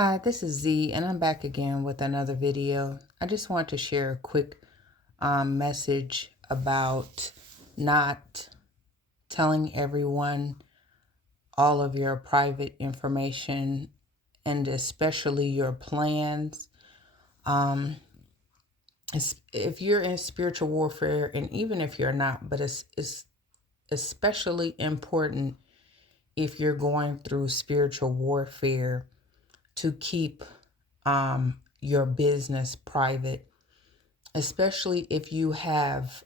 Hi, this is Z, and I'm back again with another video. I just want to share a quick message about not telling everyone all of your private information and especially your plans. Um, if you're in spiritual warfare, and even if you're not, but it's especially important if you're going through spiritual warfare to keep your business private, especially if you have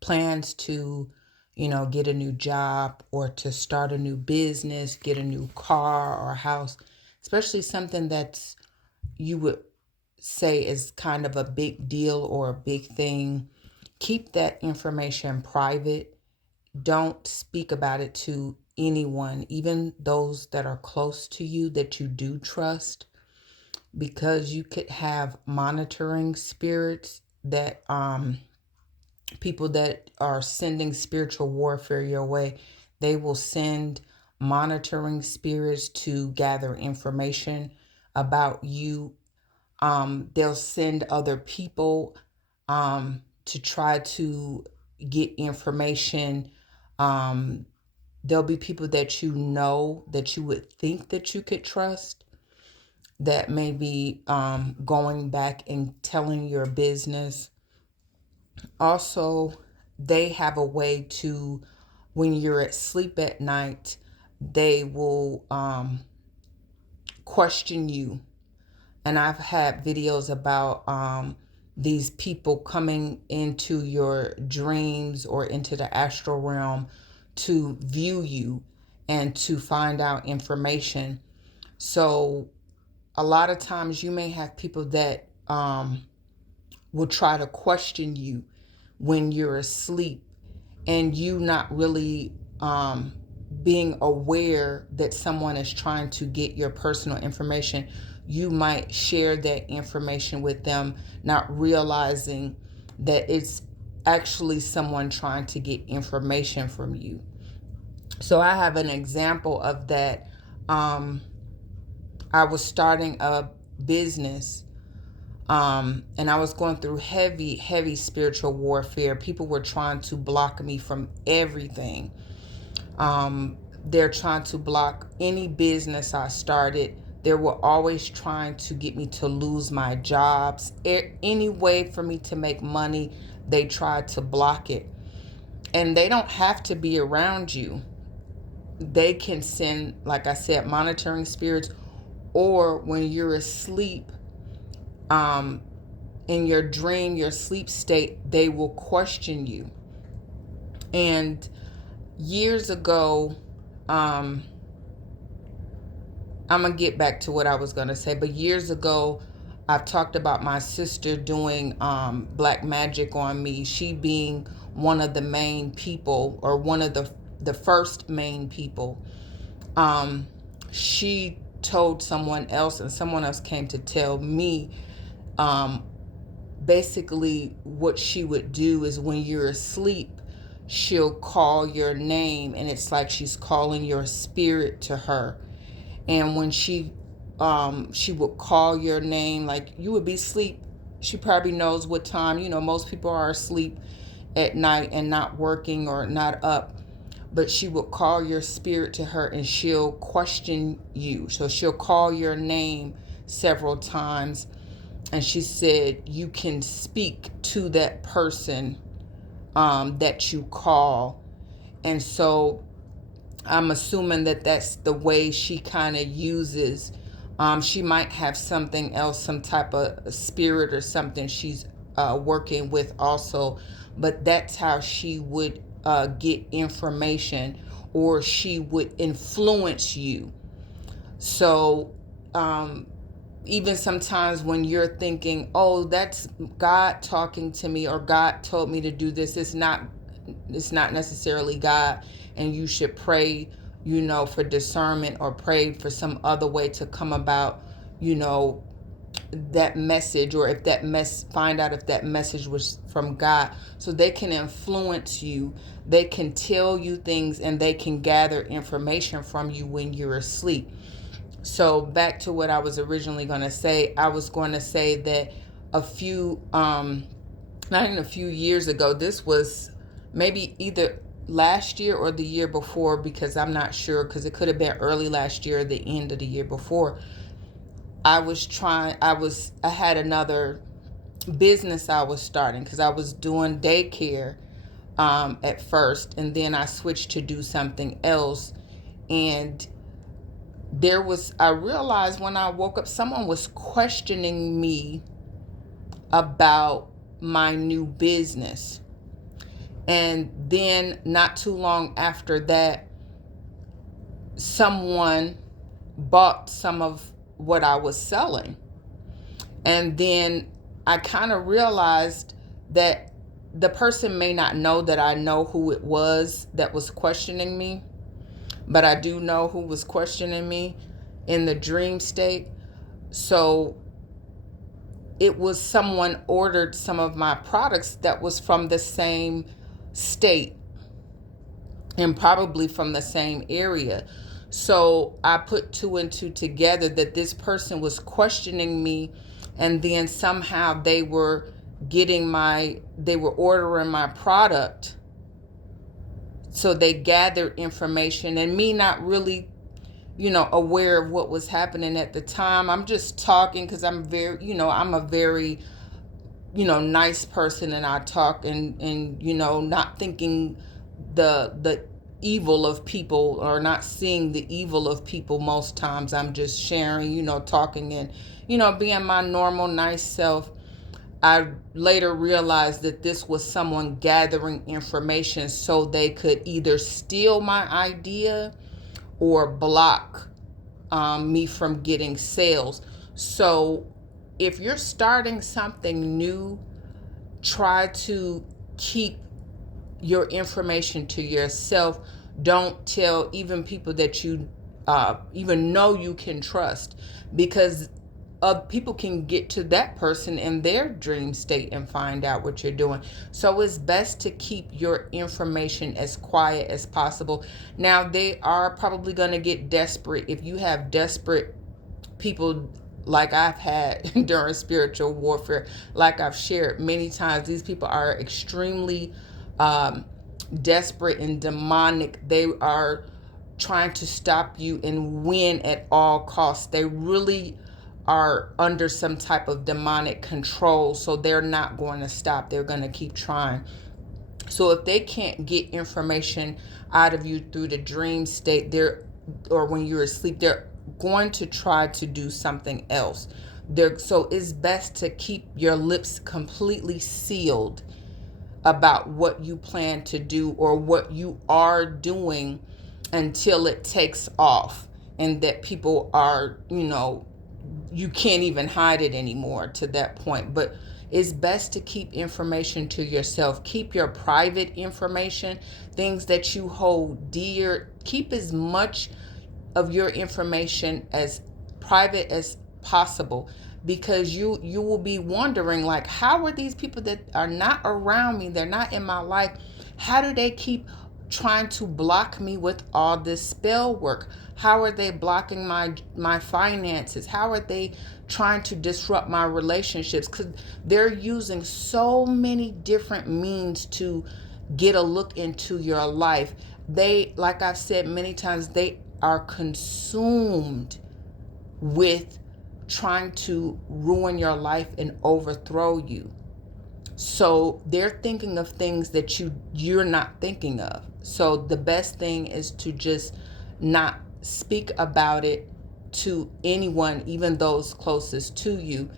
plans to, get a new job or to start a new business, get a new car or house, especially something that's you would say is kind of a big deal or a big thing. Keep that information private. Don't speak about it to anyone, even those that are close to you that you do trust, because you could have monitoring spirits that people that are sending spiritual warfare your way. They will send monitoring spirits to gather information about you. They'll send other people to try to get information. There'll be people that you know that you would think that you could trust that may be going back and telling your business. Also, they have a way to, when you're asleep at night, they will question you. And I've had videos about these people coming into your dreams or into the astral realm to view you and to find out information. So a lot of times you may have people that will try to question you when you're asleep, and you not really being aware that someone is trying to get your personal information. You might share that information with them, not realizing that it's actually someone trying to get information from you. So I have an example of that. I was starting a business, and I was going through heavy spiritual warfare. People were trying to block me from everything. They're trying to block any business I started. They were always trying to get me to lose my jobs. Any way for me to make money, they tried to block it. And they don't have to be around you. They can send, like I said, monitoring spirits, or when you're asleep, in your dream, your sleep state, they will question you. And years ago, I'm going to get back to what I was going to say, but years ago, I've talked about my sister doing black magic on me. She being one of the main people, or one of the first main people. She told someone else, and someone else came to tell me, basically what she would do is when you're asleep, she'll call your name, and it's like she's calling your spirit to her. And when she would call your name, like you would be asleep, she probably knows what time, most people are asleep at night and not working or not up, but she would call your spirit to her and she'll question you. So she'll call your name several times, and she said you can speak to that person that you call. And so I'm assuming that that's the way she kind of uses. She might have something else, some type of spirit or something she's working with also, but that's how she would get information, or she would influence you. So even sometimes when you're thinking, oh, that's God talking to me, or God told me to do this, it's not necessarily God, and you should pray, for discernment, or pray for some other way to come about, that message, or if that find out if that message was from God, so they can influence you. They can tell you things, and they can gather information from you when you're asleep. So back to what I was originally going to say, I was going to say that a few, not even a few years ago, this was maybe either last year or the year before, because I'm not sure, because it could have been early last year or the end of the year before. I had another business I was starting, because I was doing daycare at first, and then I switched to do something else. And I realized when I woke up, someone was questioning me about my new business. And then not too long after that, someone bought some of what I was selling. And then I kind of realized that the person may not know that I know who it was that was questioning me, but I do know who was questioning me in the dream state. So it was someone ordered some of my products that was from the same state and probably from the same area. So I put two and two together that this person was questioning me, and then somehow they were ordering my product. So they gathered information, and me not really, aware of what was happening at the time. I'm just talking because I'm I'm a very, nice person, and I talk and not thinking the evil of people, or not seeing the evil of people. Most times I'm just sharing, talking, and being my normal nice self. I later realized that this was someone gathering information so they could either steal my idea or block me from getting sales. So if you're starting something new, try to keep your information to yourself. Don't tell even people that you even know you can trust, because people can get to that person in their dream state and find out what you're doing. So it's best to keep your information as quiet as possible. Now, they are probably going to get desperate. If you have desperate people like I've had during spiritual warfare, like I've shared many times, these people are extremely desperate and demonic. They are trying to stop you and win at all costs. They really are under some type of demonic control, so they're not going to stop. They're going to keep trying. So if they can't get information out of you through the dream state, or when you're asleep, they're going to try to do something else. So it's best to keep your lips completely sealed about what you plan to do or what you are doing until it takes off, and that people are, you can't even hide it anymore to that point. But it's best to keep information to yourself. Keep your private information, things that you hold dear. Keep as much of your information as private as possible, because you will be wondering, like, how are these people that are not around me, they're not in my life, how do they keep trying to block me with all this spell work? How are they blocking my finances? How are they trying to disrupt my relationships? Because they're using so many different means to get a look into your life. They, like I've said many times, they are consumed with trying to ruin your life and overthrow you. So they're thinking of things that you're not thinking of. So the best thing is to just not speak about it to anyone, even those closest to you.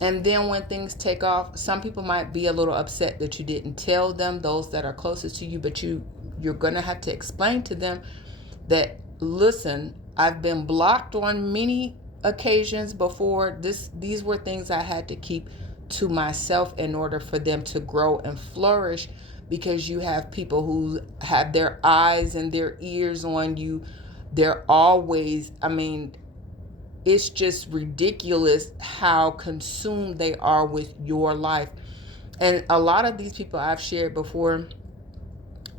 And then when things take off, some people might be a little upset that you didn't tell them, those that are closest to you, but you're going to have to explain to them that, listen, I've been blocked on many occasions before. These were things I had to keep to myself in order for them to grow and flourish, because you have people who have their eyes and their ears on you. They're always, it's just ridiculous how consumed they are with your life. And a lot of these people I've shared before,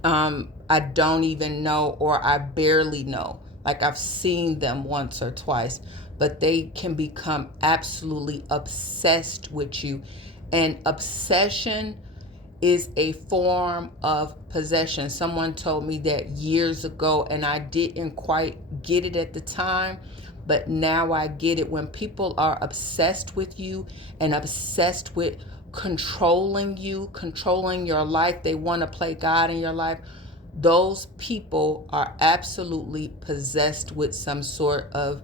I don't even know, or I barely know. like I've seen them once or twice, but they can become absolutely obsessed with you. And obsession is a form of possession. Someone told me that years ago, and I didn't quite get it at the time, but now I get it. When people are obsessed with you and obsessed with controlling you, controlling your life, they want to play God in your life. Those people are absolutely possessed with some sort of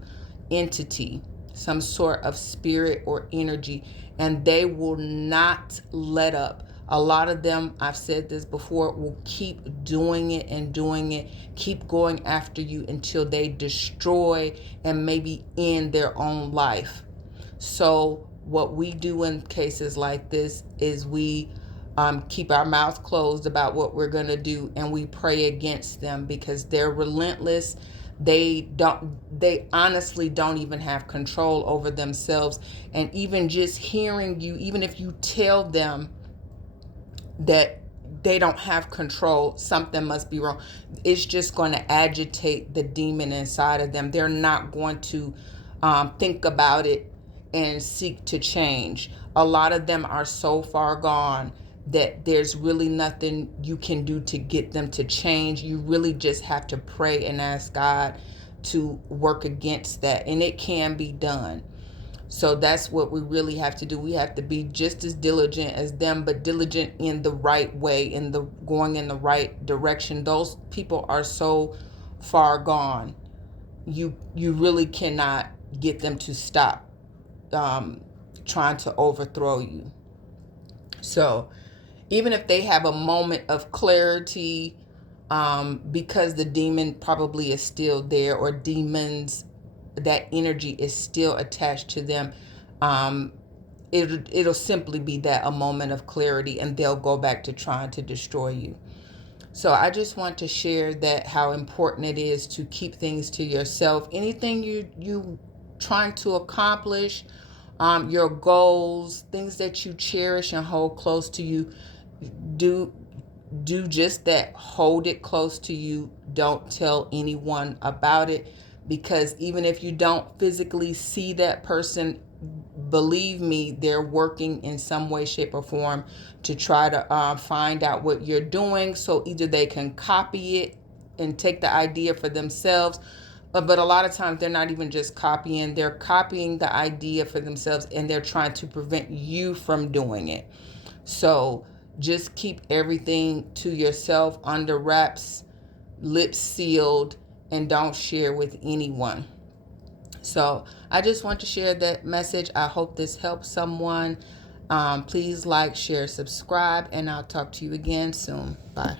entity, some sort of spirit or energy, and they will not let up. A lot of them, I've said this before, will keep doing it and doing it, keep going after you until they destroy and maybe end their own life. So what we do in cases like this is we keep our mouth closed about what we're going to do, and we pray against them because they're relentless. They honestly don't even have control over themselves. And even just hearing you, even if you tell them that they don't have control, something must be wrong, it's just going to agitate the demon inside of them. They're not going to think about it and seek to change. A lot of them are so far gone that there's really nothing you can do to get them to change. You really just have to pray and ask God to work against that, and it can be done. So that's what we really have to do. We have to be just as diligent as them, but diligent in the right way, in the going in the right direction. Those people are so far gone. You really cannot get them to stop trying to overthrow you. So even if they have a moment of clarity, because the demon probably is still there, or demons, that energy is still attached to them, it'll simply be that a moment of clarity, and they'll go back to trying to destroy you. So I just want to share that, how important it is to keep things to yourself. Anything you trying to accomplish, your goals, things that you cherish and hold close to you, do just that. Hold it close to you. Don't tell anyone about it, because even if you don't physically see that person, believe me, they're working in some way, shape, or form to try to find out what you're doing, so either they can copy it and take the idea for themselves, but a lot of times they're not even just copying, they're copying the idea for themselves, and they're trying to prevent you from doing it. So just keep everything to yourself, under wraps, lips sealed, and don't share with anyone. So I just want to share that message. I hope this helps someone. Please like, share, subscribe, and I'll talk to you again soon. Bye.